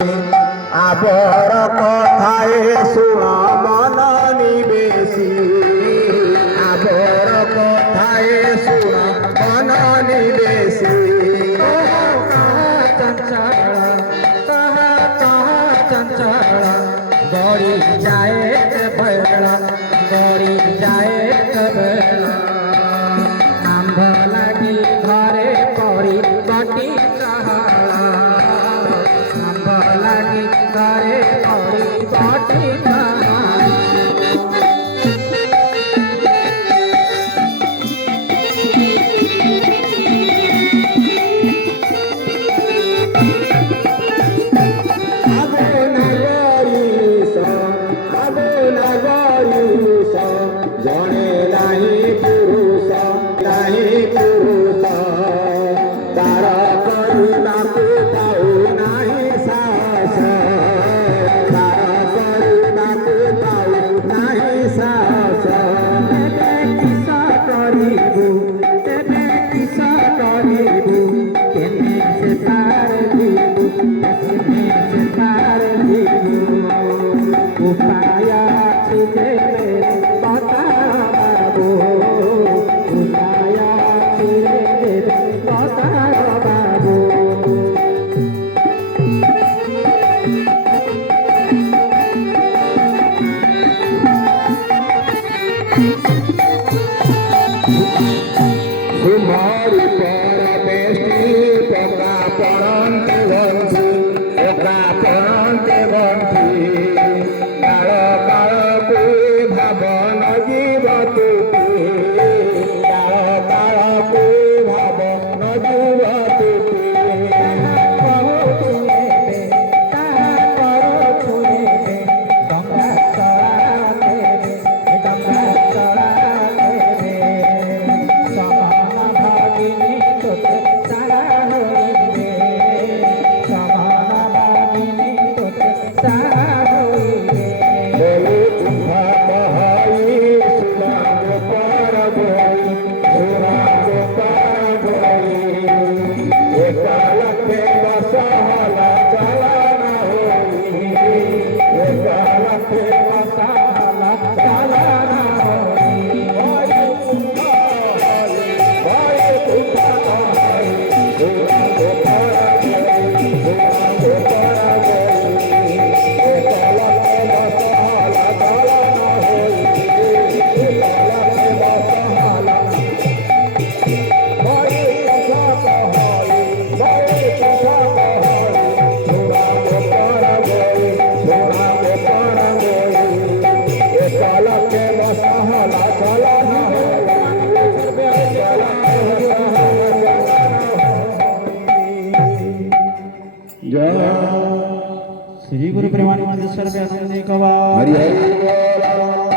आबर कथाए शुण मन निवेशी आबर कथाए शुण मन निवेशी चंचल गौरी जाए बेला गौरी जाए बेला आंब लगी घरे करी बटी चहला आंब लगी घरे करी बटी चहला जड़े नहीं पुरुष नहीं पुरुष तार करुणा को पाऊ नहीं साहस तार करुणा को पाऊ नहीं साहस किस करू तेरे किस करू केने से पार दीबू केने से पार दीबू उपाय तुझे बता बाबू उपाय तुझे बता बाबू तुम्हारी पर बेटी पका पड़ते बंधी पका पड़ते बंधी काल काल को भावन जीव तुकी काल काल को भावन जीव तुकी श्री गुरु प्रेमानंद सर्व हरि हरि बोल।